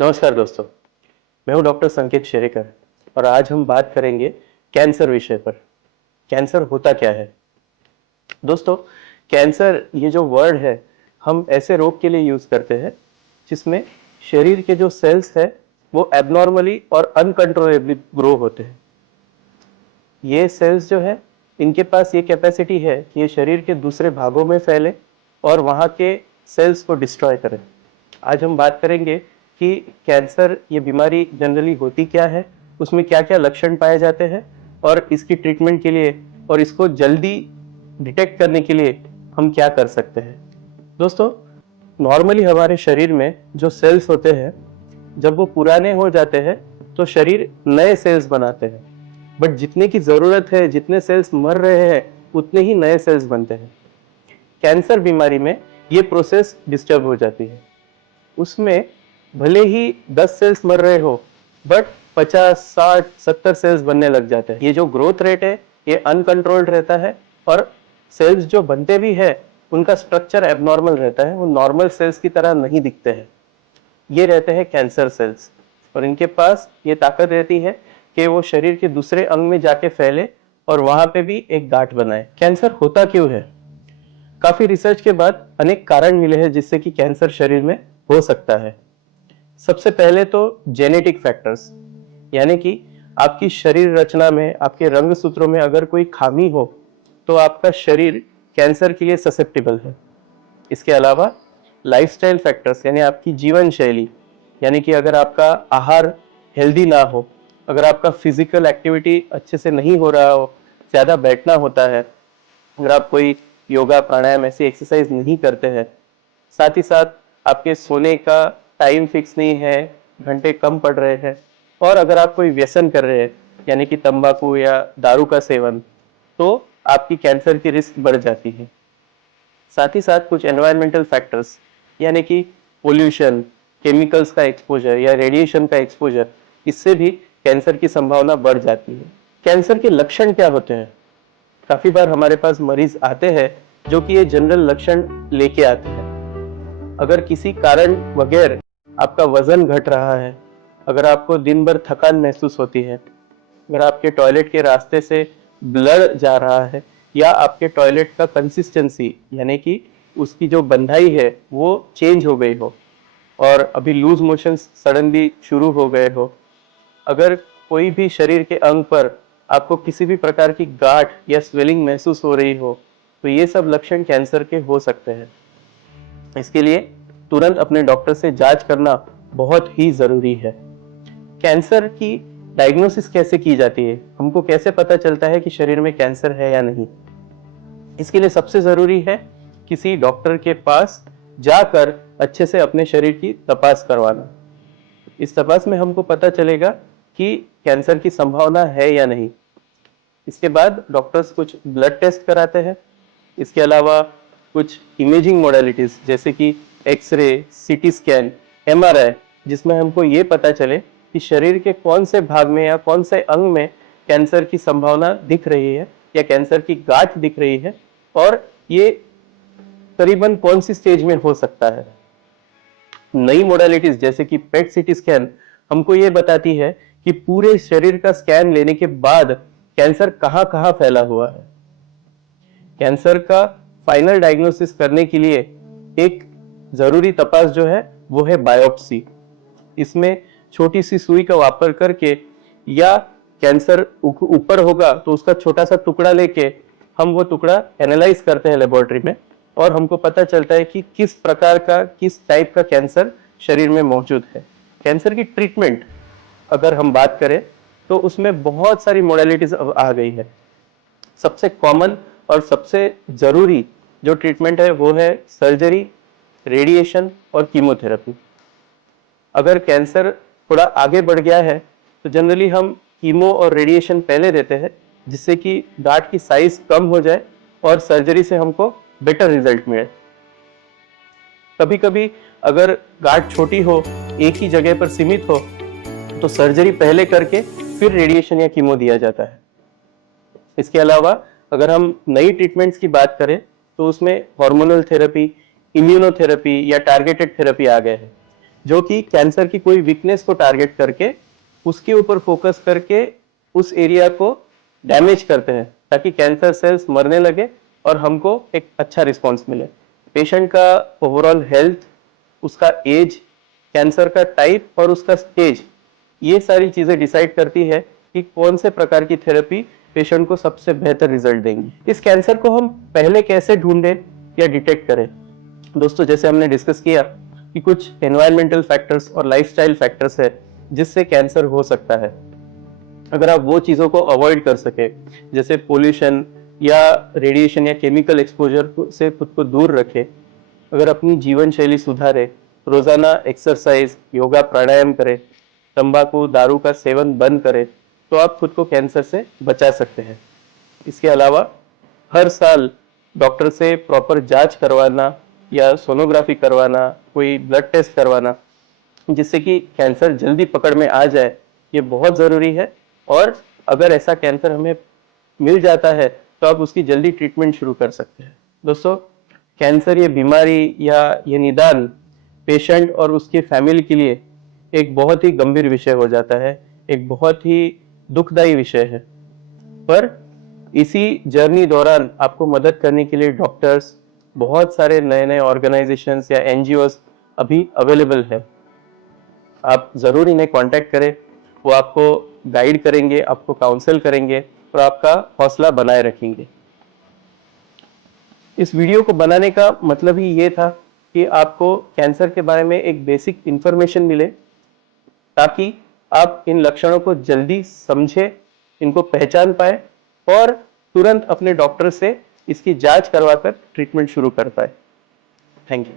नमस्कार दोस्तों, मैं हूं डॉक्टर संकेत शेरेकर और आज हम बात करेंगे कैंसर विषय पर। कैंसर होता क्या है? दोस्तों, कैंसर ये जो वर्ड है, हम ऐसे रोग के लिए यूज करते हैं जिसमें शरीर के जो सेल्स है वो एबनॉर्मली और अनकंट्रोलेबली ग्रो होते हैं। ये सेल्स जो है, इनके पास ये कैपेसिटी है कि ये शरीर के दूसरे भागों में फैले और वहाँ के सेल्स को डिस्ट्रॉय करें। आज हम बात करेंगे कि कैंसर ये बीमारी जनरली होती क्या है, उसमें क्या क्या लक्षण पाए जाते हैं और इसकी ट्रीटमेंट के लिए और इसको जल्दी डिटेक्ट करने के लिए हम क्या कर सकते हैं। दोस्तों, नॉर्मली हमारे शरीर में जो सेल्स होते हैं, जब वो पुराने हो जाते हैं तो शरीर नए सेल्स बनाते हैं, बट जितने की जरूरत है, जितने सेल्स मर रहे हैं, उतने ही नए सेल्स बनते हैं। कैंसर बीमारी में ये प्रोसेस डिस्टर्ब हो जाती है। उसमें भले ही 10 सेल्स मर रहे हो, बट 50, 60, 70 सेल्स बनने लग जाते हैं। ये जो ग्रोथ रेट है ये अनकंट्रोल्ड रहता है और सेल्स जो बनते भी है उनका स्ट्रक्चर एबनॉर्मल रहता है, वो नॉर्मल सेल्स की तरह नहीं दिखते हैं। ये रहते हैं कैंसर सेल्स और इनके पास ये ताकत रहती है कि वो शरीर के दूसरे अंग में जाके फैले और वहां पे भी एक गांठ बनाए। कैंसर होता क्यों है? काफी रिसर्च के बाद अनेक कारण मिले हैं जिससे कि कैंसर शरीर में हो सकता है। सबसे पहले तो जेनेटिक फैक्टर्स, यानी कि आपकी शरीर रचना में, आपके रंग सूत्रों में अगर कोई खामी हो तो आपका शरीर कैंसर के लिए ससेप्टेबल है। इसके अलावा लाइफस्टाइल फैक्टर्स, यानी आपकी जीवन शैली, यानी कि अगर आपका आहार हेल्दी ना हो, अगर आपका फिजिकल एक्टिविटी अच्छे से नहीं हो रहा हो, ज़्यादा बैठना होता है, अगर आप कोई योगा प्राणायाम ऐसी एक्सरसाइज नहीं करते हैं, साथ ही साथ आपके सोने का टाइम फिक्स नहीं है, घंटे कम पड़ रहे हैं, और अगर आप कोई व्यसन कर रहे हैं यानी कि तंबाकू या दारू का सेवन, तो आपकी कैंसर की रिस्क बढ़ जाती है। साथ ही साथ कुछ एनवायरमेंटल फैक्टर्स, यानी कि पोल्यूशन, केमिकल्स का एक्सपोजर या रेडिएशन का एक्सपोजर, इससे भी कैंसर की संभावना बढ़ जाती है। कैंसर के लक्षण क्या होते हैं? काफी बार हमारे पास मरीज आते हैं जो कि ये जनरल लक्षण लेके आते हैं। अगर किसी कारण बगैर आपका वजन घट रहा है, अगर आपको दिन भर थकान महसूस होती है, अगर आपके टॉयलेट के रास्ते से ब्लड जा रहा है, या आपके टॉयलेट का कंसिस्टेंसी यानी कि उसकी जो बंधाई है वो चेंज हो गई हो और अभी लूज मोशन सडनली शुरू हो गए हो, अगर कोई भी शरीर के अंग पर आपको किसी भी प्रकार की गांठ या स्वेलिंग महसूस हो रही हो, तो ये सब लक्षण कैंसर के हो सकते हैं। इसके लिए तुरंत अपने डॉक्टर से जांच करना बहुत ही जरूरी है। कैंसर की डायग्नोसिस कैसे की जाती है? हमको कैसे पता चलता है कि शरीर में कैंसर है या नहीं? इसके लिए सबसे जरूरी है किसी डॉक्टर के पास जाकर अच्छे से अपने शरीर की तपास करवाना। इस तपास में हमको पता चलेगा कि कैंसर की संभावना है या नहीं। इसके बाद डॉक्टर्स कुछ ब्लड टेस्ट कराते हैं। इसके अलावा कुछ इमेजिंग मोडालिटीज जैसे कि एक्सरे, सीटी स्कैन, एमआरआई, जिसमें हमको ये पता चले कि शरीर के कौन से भाग में या कौन से अंग में कैंसर की संभावना दिख रही है या कैंसर की गांठ दिख रही है और ये करीबन कौन सी स्टेज में हो सकता है। नई मोडालिटीज जैसे कि पेट सीटी स्कैन हमको ये बताती है कि पूरे शरीर का स्कैन लेने के बाद कैंसर कहां कहां फैला हुआ है। कैंसर का फाइनल डायग्नोसिस करने के लिए एक जरूरी तपास जो है वो है बायोप्सी। इसमें छोटी सी सुई का वापर करके, या कैंसर ऊपर होगा तो उसका छोटा सा टुकड़ा लेके हम वो टुकड़ा एनालाइज करते हैं लेबोरेटरी में, और हमको पता चलता है कि किस प्रकार का, किस टाइप का कैंसर शरीर में मौजूद है। कैंसर की ट्रीटमेंट अगर हम बात करें तो उसमें बहुत सारी मोडालिटीज आ गई है। सबसे कॉमन और सबसे जरूरी जो ट्रीटमेंट है वो है सर्जरी, रेडिएशन और कीमोथेरेपी। अगर कैंसर थोड़ा आगे बढ़ गया है तो जनरली हम कीमो और रेडिएशन पहले देते हैं, जिससे कि गांठ की साइज कम हो जाए और सर्जरी से हमको बेटर रिजल्ट मिले। कभी कभी अगर गांठ छोटी हो, एक ही जगह पर सीमित हो, तो सर्जरी पहले करके फिर रेडिएशन या कीमो दिया जाता है। इसके अलावा अगर हम नई ट्रीटमेंट्स की बात करें तो उसमें हार्मोनल थेरेपी, इम्यूनोथेरेपी या टारगेटेड थेरेपी आ गए हैं। जो कि कैंसर की कोई वीकनेस को टारगेट करके उसके ऊपर फोकस करके उस एरिया को डैमेज करते हैं ताकि कैंसर सेल्स मरने लगे और हमको एक अच्छा रिस्पॉन्स मिले। पेशेंट का ओवरऑल हेल्थ, उसका एज, कैंसर का टाइप और उसका स्टेज, ये सारी चीजें डिसाइड करती है कि कौन से प्रकार की थेरेपी पेशेंट को सबसे बेहतर रिजल्ट देंगी। इस कैंसर को हम पहले कैसे ढूंढें या डिटेक्ट करें? दोस्तों, जैसे हमने डिस्कस किया कि कुछ एनवायरमेंटल फैक्टर्स और लाइफस्टाइल फैक्टर्स है जिससे कैंसर हो सकता है। अगर आप वो चीज़ों को अवॉइड कर सके, जैसे पोल्यूशन या रेडिएशन या केमिकल एक्सपोजर से खुद को दूर रखे, अगर अपनी जीवन शैली सुधारे, रोजाना एक्सरसाइज, योगा, प्राणायाम करे, तंबाकू, दारू का सेवन बंद करे, तो आप खुद को कैंसर से बचा सकते हैं। इसके अलावा हर साल डॉक्टर से प्रॉपर जांच करवाना या सोनोग्राफी करवाना, कोई ब्लड टेस्ट करवाना, जिससे कि कैंसर जल्दी पकड़ में आ जाए, ये बहुत ज़रूरी है। और अगर ऐसा कैंसर हमें मिल जाता है तो आप उसकी जल्दी ट्रीटमेंट शुरू कर सकते हैं। दोस्तों, कैंसर ये बीमारी या ये निदान पेशेंट और उसकी फैमिली के लिए एक बहुत ही गंभीर विषय हो जाता है, एक बहुत ही दुखदाई विषय है। पर इसी जर्नी दौरान आपको मदद करने के लिए डॉक्टर्स, बहुत सारे नए नए ऑर्गेनाइजेशंस या एनजीओस अभी अवेलेबल है। आप ज़रूर इन्हें कांटेक्ट करें, वो आपको गाइड करेंगे, आपको काउंसल करेंगे और आपका हौसला बनाए रखेंगे। इस वीडियो को बनाने का मतलब ही ये था कि आपको कैंसर के बारे में एक बेसिक इंफॉर्मेशन मिले, ताकि आप इन लक्षणों को जल्दी समझे, इनको पहचान पाए और तुरंत अपने डॉक्टर से इसकी जांच करवाकर ट्रीटमेंट शुरू कर पाए। Thank you.